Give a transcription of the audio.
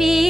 me.